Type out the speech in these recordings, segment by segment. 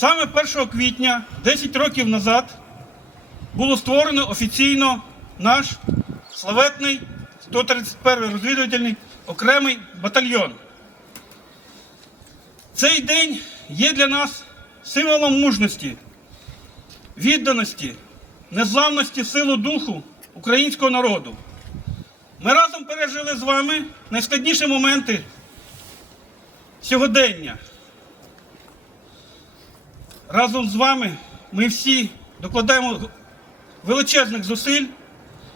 Саме 1 квітня, 10 років назад, було створено офіційно наш славетний 131 розвідувальний окремий батальйон. Цей день є для нас символом мужності, відданості, незламності силу духу українського народу. Ми разом пережили з вами найскладніші моменти сьогодення. Разом з вами ми всі докладаємо величезних зусиль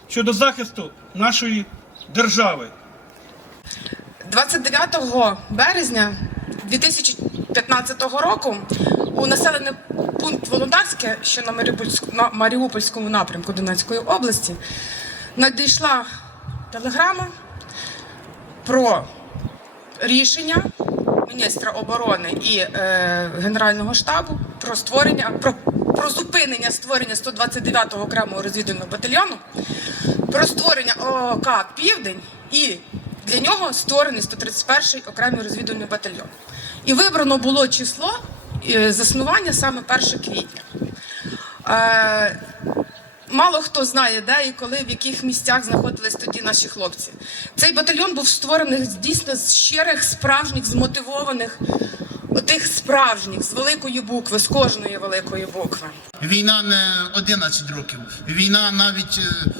щодо захисту нашої держави. 29 березня 2015 року у населений пункт Володарське, що на Маріупольськ- на Маріупольському напрямку Донецької області, надійшла телеграма про рішення міністра оборони і е, Генерального штабу про створення про, про зупинення створення 129-го окремого розвідувального батальйону, про створення ОК Південь і для нього створений 131-й окремий розвідувальний батальйон. І вибрано було число е, заснування саме 1 квітня. Е, Мало хто знає, де і коли, в яких місцях знаходились тоді наші хлопці. Цей батальйон був створений дійсно з щирих, справжніх, змотивованих, отих справжніх, з великої букви, з кожної великої букви. Війна не 11 років, війна навіть е,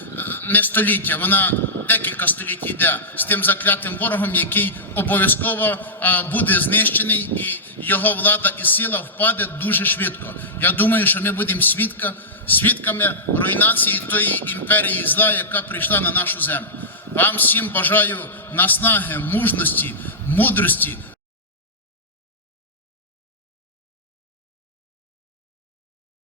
не століття, вона декілька століть йде з тим заклятим ворогом, який обов'язково е, буде знищений, і його влада і сила впаде дуже швидко. Я думаю, що ми будемо свідка, свідками руйнації тої імперії зла, яка прийшла на нашу землю. Вам всім бажаю наснаги, мужності, мудрості,